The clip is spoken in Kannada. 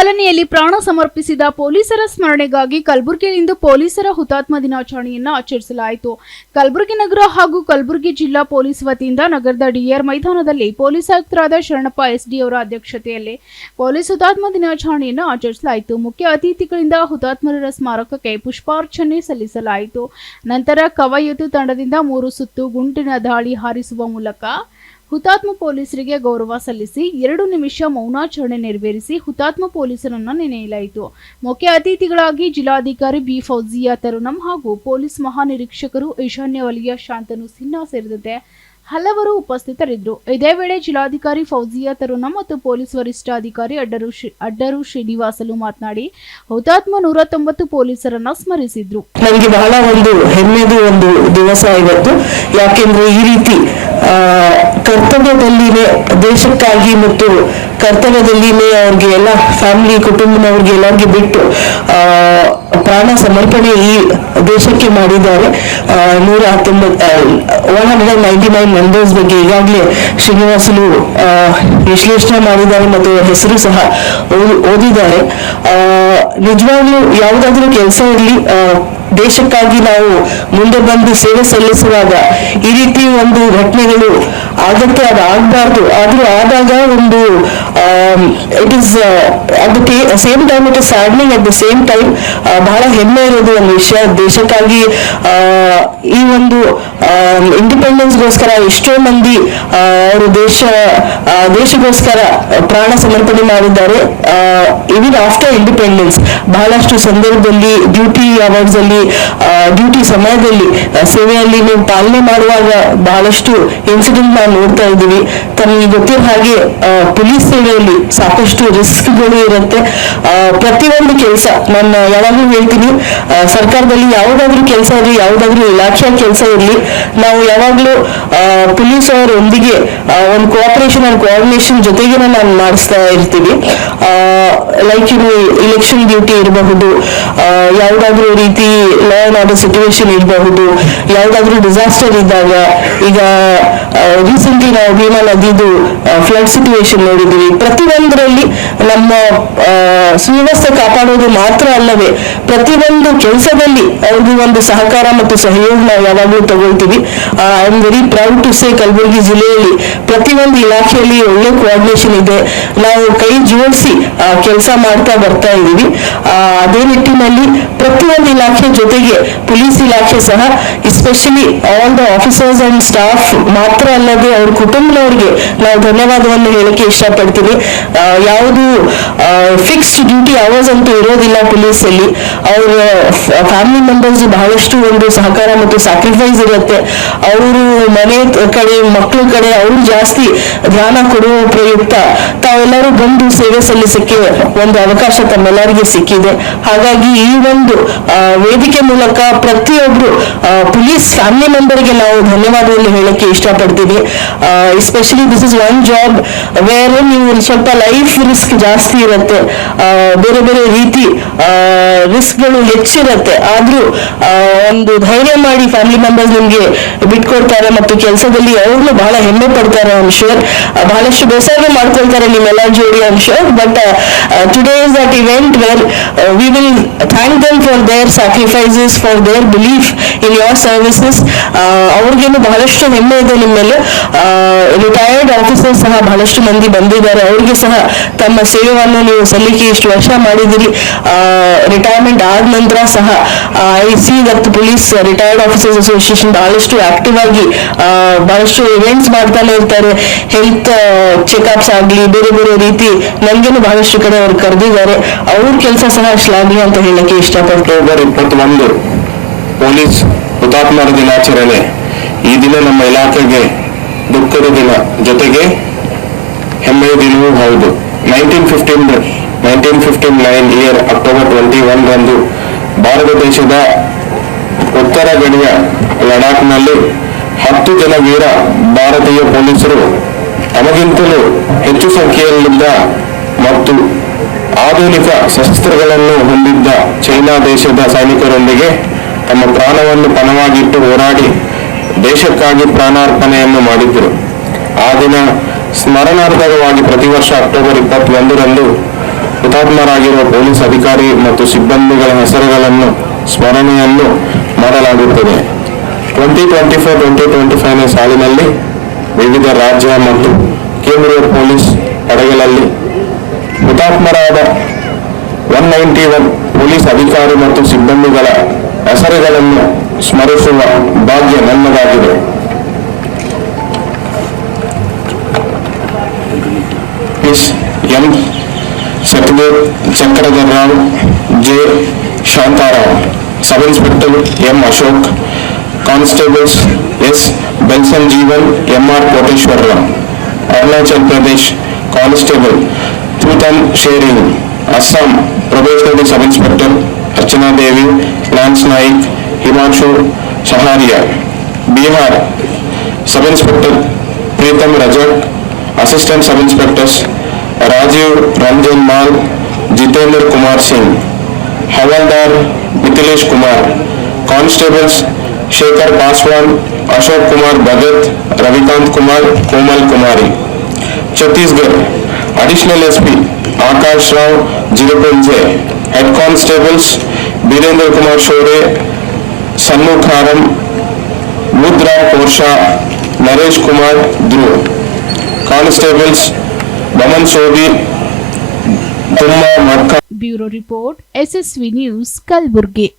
ಪಾಲನೆಯಲ್ಲಿ ಪ್ರಾಣ ಸಮರ್ಪಿಸಿದ ಪೊಲೀಸರ ಸ್ಮರಣೆಗಾಗಿ ಕಲಬುರಗಿಯಲ್ಲಿಂದು ಪೊಲೀಸರ ಹುತಾತ್ಮ ದಿನಾಚರಣೆಯನ್ನು ಆಚರಿಸಲಾಯಿತು. ಕಲಬುರಗಿ ನಗರ ಹಾಗೂ ಕಲಬುರಗಿ ಜಿಲ್ಲಾ ಪೊಲೀಸ್ ವತಿಯಿಂದ ನಗರದ ಡಿಆರ್ ಮೈದಾನದಲ್ಲಿ ಪೊಲೀಸ್ ಆಯುಕ್ತರಾದ ಶರಣಪ್ಪ ಎಸ್ಡಿ ಅವರ ಅಧ್ಯಕ್ಷತೆಯಲ್ಲಿ ಪೊಲೀಸ್ ಹುತಾತ್ಮ ದಿನಾಚರಣೆಯನ್ನು ಆಚರಿಸಲಾಯಿತು. ಮುಖ್ಯ ಅತಿಥಿಗಳಿಂದ ಹುತಾತ್ಮರ ಸ್ಮಾರಕಕ್ಕೆ ಪುಷ್ಪಾರ್ಚನೆ ಸಲ್ಲಿಸಲಾಯಿತು. ನಂತರ ಕವಾಯತು ತಂಡದಿಂದ 3 ಸುತ್ತು ಗುಂಡಿನ ದಾಳಿ ಹಾರಿಸುವ ಮೂಲಕ ಹುತಾತ್ಮ ಪೊಲೀಸರಿಗೆ ಗೌರವ ಸಲ್ಲಿಸಿ 2 ನಿಮಿಷ ಮೌನಾಚರಣೆ ನೆರವೇರಿಸಿ ಹುತಾತ್ಮ ಪೊಲೀಸರನ್ನು ನೆನೆಯಲಾಯಿತು. ಮುಖ್ಯ ಅತಿಥಿಗಳಾಗಿ ಜಿಲ್ಲಾಧಿಕಾರಿ ಬಿ ಫೌಜಿಯಾ ತರುಣಂ ಹಾಗೂ ಪೊಲೀಸ್ ಮಹಾನಿರೀಕ್ಷಕರು ಈಶಾನ್ಯ ವಲಯ ಶಾಂತನು ಸಿನ್ಹಾ ಸೇರಿದಂತೆ ಹಲವರು ಉಪಸ್ಥಿತರಿದ್ದರು. ಇದೇ ವೇಳೆ ಜಿಲ್ಲಾಧಿಕಾರಿ ಫೌಜಿಯಾ ತರುಣಂ ಮತ್ತು ಪೊಲೀಸ್ ವರಿಷ್ಠಾಧಿಕಾರಿ ಅಡ್ಡರು ಶ್ರೀನಿವಾಸಲು ಮಾತನಾಡಿ ಹುತಾತ್ಮ 190 ಪೊಲೀಸರನ್ನ ಸ್ಮರಿಸಿದ್ರು. ನನಗೆ ಬಹಳ ಒಂದು ಹೆಮ್ಮೆದು ಒಂದು ದಿವಸ ಇವತ್ತು. ಯಾಕೆಂದ್ರೆ ಈ ರೀತಿ ಕರ್ತವ್ಯದಲ್ಲಿನೇ ದೇಶಕ್ಕಾಗಿ ಮತ್ತು ಕರ್ತವ್ಯದಲ್ಲಿನೇ ಅವ್ರಿಗೆ ಎಲ್ಲ ಫ್ಯಾಮಿಲಿ ಕುಟುಂಬದವ್ರಿಗೆ ಎಲ್ಲರಿಗೆ ಬಿಟ್ಟು ಪ್ರಾಣ ಸಮರ್ಪಣೆ ಈ ದೇಶಕ್ಕೆ ಮಾಡಿದ್ದಾರೆ. 199 ಮೆಂಬರ್ಸ್ ಬಗ್ಗೆ ಈಗಾಗಲೇ ಶ್ರೀನಿವಾಸಲು ವಿಶ್ಲೇಷಣೆ ಮಾಡಿದ್ದಾರೆ ಮತ್ತು ಹೆಸರು ಸಹ ಓದಿದ್ದಾರೆ. ನಿಜವಾಗ್ಲೂ ಯಾವುದಾದ್ರೂ ಕೆಲಸ ಇರಲಿ, ದೇಶಕ್ಕಾಗಿ ನಾವು ಮುಂದೆ ಬಂದು ಸೇವೆ ಸಲ್ಲಿಸುವಾಗ ಈ ರೀತಿ ಒಂದು ಘಟನೆಗಳು ಆಗತ್ತೆ, ಅದು ಆಗಬಾರ್ದು. ಆದ್ರೂ ಆದಾಗ ಒಂದು it is at the same time it is saddening, at the same time ಬಹಳ ಹೆಮ್ಮೆ ಇರೋದು ಒಂದು ವಿಷಯ. ದೇಶಕ್ಕಾಗಿ ಈ ಒಂದು ಇಂಡಿಪೆಂಡೆನ್ಸ್ಗೋಸ್ಕರ ಎಷ್ಟೋ ಮಂದಿ ಅವರು ದೇಶಗೋಸ್ಕರ ಪ್ರಾಣ ಸಮರ್ಪಣೆ ಮಾಡಿದ್ದಾರೆ. ಇವನ್ ಆಫ್ಟರ್ ಇಂಡಿಪೆಂಡೆನ್ಸ್ ಬಹಳಷ್ಟು ಸಂದರ್ಭದಲ್ಲಿ ಡ್ಯೂಟಿ ಅವರ್ಸ್ ಅಲ್ಲಿ, ಡ್ಯೂಟಿ ಸಮಯದಲ್ಲಿ ಸೇವೆಯಲ್ಲಿ ನೀವು ಪಾಲನೆ ಮಾಡುವಾಗ ಬಹಳಷ್ಟು ಇನ್ಸಿಡೆಂಟ್ ನಾವು ನೋಡ್ತಾ ಇದ್ದೀವಿ. ತಮಗೆ ಗೊತ್ತಿರೋ ಹಾಗೆ ಪೊಲೀಸ್ ಸೇವೆಯಲ್ಲಿ ಸಾಕಷ್ಟು ರಿಸ್ಕ್ಗಳು ಇರುತ್ತೆ. ಪ್ರತಿಯೊಂದು ಕೆಲಸ ನಾನು ಯಾವಾಗಲೂ ಹೇಳ್ತೀನಿ, ಸರ್ಕಾರದಲ್ಲಿ ಯಾವುದಾದ್ರೂ ಕೆಲಸ ಇರಲಿ, ಯಾವುದಾದ್ರೂ ಇಲಾಖೆಯ ಕೆಲಸ ಇರಲಿ, ನಾವು ಯಾವಾಗಲೂ ಪೊಲೀಸ್ ಅವರೊಂದಿಗೆ ಒಂದು ಕೋಆಪರೇಷನ್ ಅಂಡ್ ಕೋಆರ್ಡಿನೇಷನ್ ಜೊತೆಗೆ ನಾವು ಮಾಡಿಸ್ತಾ ಇರ್ತೀವಿ. ಲೈಕ್ ಇಲೆಕ್ಷನ್ ಡ್ಯೂಟಿ ಇರಬಹುದು, ಯಾವುದಾದ್ರೂ ರೀತಿ ಲಾ ಅಂಡ್ ಆರ್ಡರ್ ಸಿಚುವೇಶನ್ ಇರಬಹುದು, ಯಾವುದಾದ್ರೂ ಡಿಸಾಸ್ಟರ್ ಇದ್ದಾಗ, ಈಗ ರೀಸೆಂಟ್ಲಿ ನಾವು ಭೀಮಾ ನದಿದು ಫ್ಲಡ್ ಸಿಚುವೇಶನ್ ನೋಡಿದ್ದೀವಿ. ಪ್ರತಿಯೊಂದರಲ್ಲಿ ನಮ್ಮ ಸುವ್ಯವಸ್ಥೆ ಕಾಪಾಡೋದು ಮಾತ್ರ ಅಲ್ಲವೇ ಪ್ರತಿಯೊಂದು ಕೆಲಸದಲ್ಲಿ ಅವ್ರಿಗೆ ಒಂದು ಸಹಕಾರ ಮತ್ತು ಸಹಯೋಗ ನಾವು ಯಾವಾಗಲೂ ತಗೊಳ್ತೀವಿ. I am very proud to say Kalaburagi ಜಿಲ್ಲೆಯಲ್ಲಿ ಪ್ರತಿಯೊಂದು ಇಲಾಖೆಯಲ್ಲಿ ಒಳ್ಳೆ ಕೋಆರ್ಡಿನೇಷನ್ ಇದೆ. ನಾವು ಕೈ ಜೋಡಿಸಿ ಕೆಲಸ ಮಾಡ್ತಾ ಬರ್ತಾ ಇದ್ದೀವಿ. ಅದೇ ನಿಟ್ಟಿನಲ್ಲಿ ಪ್ರತಿಯೊಂದು ಇಲಾಖೆ ಜೊತೆಗೆ ಪೊಲೀಸ್ ಇಲಾಖೆ ಸಹ, especially all the officers and staff ಮಾತ್ರ ಅಲ್ಲದೆ ಅವ್ರ ಕುಟುಂಬದವರಿಗೆ ನಾವು ಧನ್ಯವಾದವನ್ನು ಹೇಳಕ್ಕೆ ಇಷ್ಟಪಡ್ತೀನಿ. ಯಾವುದು ಫಿಕ್ಸ್ಡ್ ಡ್ಯೂಟಿ ಅವರ್ಸ್ ಅಂತೂ ಇರೋದಿಲ್ಲ ಪೊಲೀಸ್ ಅಲ್ಲಿ. ಅವ್ರ ಫ್ಯಾಮಿಲಿ ಮೆಂಬರ್ಸ್ ಬಹಳಷ್ಟು ಒಂದು ಸಹಕಾರ ಮತ್ತು ಸ್ಯಾಕ್ರಿಫೈಸ್ ಇರುತ್ತೆ. ಅವರು ಮನೆ ಕಡೆ, ಮಕ್ಕಳ ಕಡೆ ಅವ್ರು ಜಾಸ್ತಿ ಧ್ಯಾನ ಕೊಡುವ ಪ್ರಯುಕ್ತ ತಾವೆಲ್ಲರೂ ಬಂದು ಸೇವೆ ಸಲ್ಲಿಸಕ್ಕೆ ಒಂದು ಅವಕಾಶ ತಮ್ಮೆಲ್ಲರಿಗೆ ಸಿಕ್ಕಿದೆ. ಹಾಗಾಗಿ ಈ ಒಂದು ವೇದಿಕೆ ಮೂಲಕ ಪ್ರತಿಯೊಬ್ರು ಪೊಲೀಸ್ ಫ್ಯಾಮಿಲಿ ಮೆಂಬರ್ಗೆ ನಾವು ಧನ್ಯವಾದವನ್ನು ಹೇಳಕ್ಕೆ ಇಷ್ಟಪಡ್ತೀವಿ. Especially this is one job where ನೀವು ಸ್ವಲ್ಪ ಲೈಫ್ ರಿಸ್ಕ್ ಜಾಸ್ತಿ ಇರುತ್ತೆ, ಬೇರೆ ಬೇರೆ ರೀತಿ ರಿಸ್ಕ್ಗಳು ಹೆಚ್ಚಿರುತ್ತೆ. ಆದ್ರೂ ಒಂದು ಧೈರ್ಯ ಮಾಡಿ ಫ್ಯಾಮಿಲಿ ಮೆಂಬರ್ಸ್ ನಿಮ್ಗೆ ಬಿಟ್ಕೊಡ್ತಾರೆ ಮತ್ತು ಕೆಲಸದಲ್ಲಿ ಅವ್ರನ್ನು ಬಹಳ ಹೆಮ್ಮೆ ಪಡ್ತಾರೆ. ಐ ಆಮ್ ಶ್ಯೂರ್ ಬಹಳಷ್ಟು ಬೇಸರ ಮಾಡ್ಕೊಳ್ತಾರೆ ನಿಮ್ಮೆಲ್ಲ ಜೋಡಿ. I am sure but today is that event where we will thank them for there sacrifices, for there belief in your services. ಅವ್ರಿಗೇನು ಬಹಳಷ್ಟು ಹೆಮ್ಮೆ ಇದೆ ನಿಮ್ಮ ಮೇಲೆ. ರಿಟೈರ್ಡ್ ಆಫೀಸರ್ಸ್ ಸಹ ಬಹಳಷ್ಟು ಮಂದಿ ಬಂದಿದ್ದಾರೆ. ಅವ್ರಿಗೆ ಸಹ ತಮ್ಮ ಸೇವೆಯನ್ನು ನೀವು ಸಲ್ಲಿಕೆ ಇಷ್ಟು ವರ್ಷ ಮಾಡಿದಿರಿ. ರಿಟೈರ್ಮೆಂಟ್ ಆದ ನಂತರ ಸಹ I see that police retired officers association ಬಹಳಷ್ಟು ಆಕ್ಟಿವ್ ಆಗಿ ಬಹಳಷ್ಟು ಇವೆಂಟ್ಸ್ ಮಾಡ್ತಾನೆ ಇರ್ತಾರೆ. ಹೆಲ್ತ್ ಚೆಕ್ಅಪ್ಸ್ ಆಗ್ಲಿ, ಬೇರೆ ಬೇರೆ ರೀತಿ ನನ್ಗೇನು ಬಹಳಷ್ಟು ಕಡೆ ಅವ್ರು ಕರೆದಿದ್ದಾರೆ. ಅವ್ರ ಕೆಲಸ ಸಹ ಶ್ಲಾಘನೀಯ ಅಂತ ಹೇಳಕ್ಕೆ ಇಷ್ಟಪಡ್ತಾರೆ. 21 ಪೊಲೀಸ್ ಹುತಾತ್ಮರ ದಿನಾಚರಣೆ ಈ ದಿನ ನಮ್ಮ ಇಲಾಖೆಗೆ ದುಃಖದ ದಿನ, ಜೊತೆಗೆ ಹೆಮ್ಮೆಯ ದಿನವೂ ಹೌದು. 1959 ಇಯರ್ ಅಕ್ಟೋಬರ್ 21 ರಂದು ಭಾರತ ದೇಶದ ಉತ್ತರ ಗಡಿಯ ಲಡಾಖ್ನಲ್ಲಿ 10 ಜನ ವೀರ ಭಾರತೀಯ ಪೊಲೀಸರು ತಮಗಿಂತಲೂ ಹೆಚ್ಚು ಸಂಖ್ಯೆಯಲ್ಲಿದ್ದ ಮತ್ತು ಆಧುನಿಕ ಶಸ್ತ್ರಗಳನ್ನು ಹೊಂದಿದ್ದ ಚೈನಾ ದೇಶದ ಸೈನಿಕರೊಂದಿಗೆ ತಮ್ಮ ಪ್ರಾಣವನ್ನು ಪಣವಾಗಿಟ್ಟು ಹೋರಾಡಿ ದೇಶಕ್ಕಾಗಿ ಪ್ರಾಣಾರ್ಪಣೆಯನ್ನು ಮಾಡಿದ್ದರು. ಆ ದಿನ ಸ್ಮರಣಾರ್ಥಕವಾಗಿ ಪ್ರತಿ ವರ್ಷ ಅಕ್ಟೋಬರ್ 21 ರಂದು ಹುತಾತ್ಮರಾಗಿರುವ ಪೊಲೀಸ್ ಅಧಿಕಾರಿ ಮತ್ತು ಸಿಬ್ಬಂದಿಗಳ ಹೆಸರುಗಳನ್ನು ಸ್ಮರಣೆಯನ್ನು ಮಾಡಲಾಗುತ್ತದೆ. 2024-2025 ಸಾಲಿನಲ್ಲಿ ವಿವಿಧ ರಾಜ್ಯ ಮತ್ತು ಕೇಂದ್ರೀಯ ಪೊಲೀಸ್ ಪಡೆಗಳಲ್ಲಿ ಹುತಾತ್ಮರಾದ 191 ಪೊಲೀಸ್ ಅಧಿಕಾರಿ ಮತ್ತು ಸಿಬ್ಬಂದಿಗಳ ಹೆಸರುಗಳನ್ನು ಸ್ಮರಿಸುವ ಭಾಗ್ಯ ನನ್ನದಾಗಿದೆ. S M Satyadev Chakradhar Rao, J Shanta Rao, sub inspector M Ashok, constables S Benson Jeevan, M R Koteswara Rao. Arunachal Pradesh constable Tuthan Tsering, Assam probationary sub inspector Archana Devi, lance Naik, Himanshu Saharia. Bihar sub inspector Pritam Rajak, assistant sub inspectors Rajiv Ranjan Mal, Jitendra Kumar Singh. Havildar Mithilesh Kumar, constables Shekhar Paswan, Ashok Kumar Bhagat, Ravikant Kumar, Komal Kumari. Chhattisgarh additional SP Akash Rao Giripunje, head constables Birendra Kumar Shore, Sanmukharam, Mudra Korsha, Naresh Kumar Dhruv. Constables Baman Sodi, Tumma Makka. Bureau report, SSV news, Kalaburagi.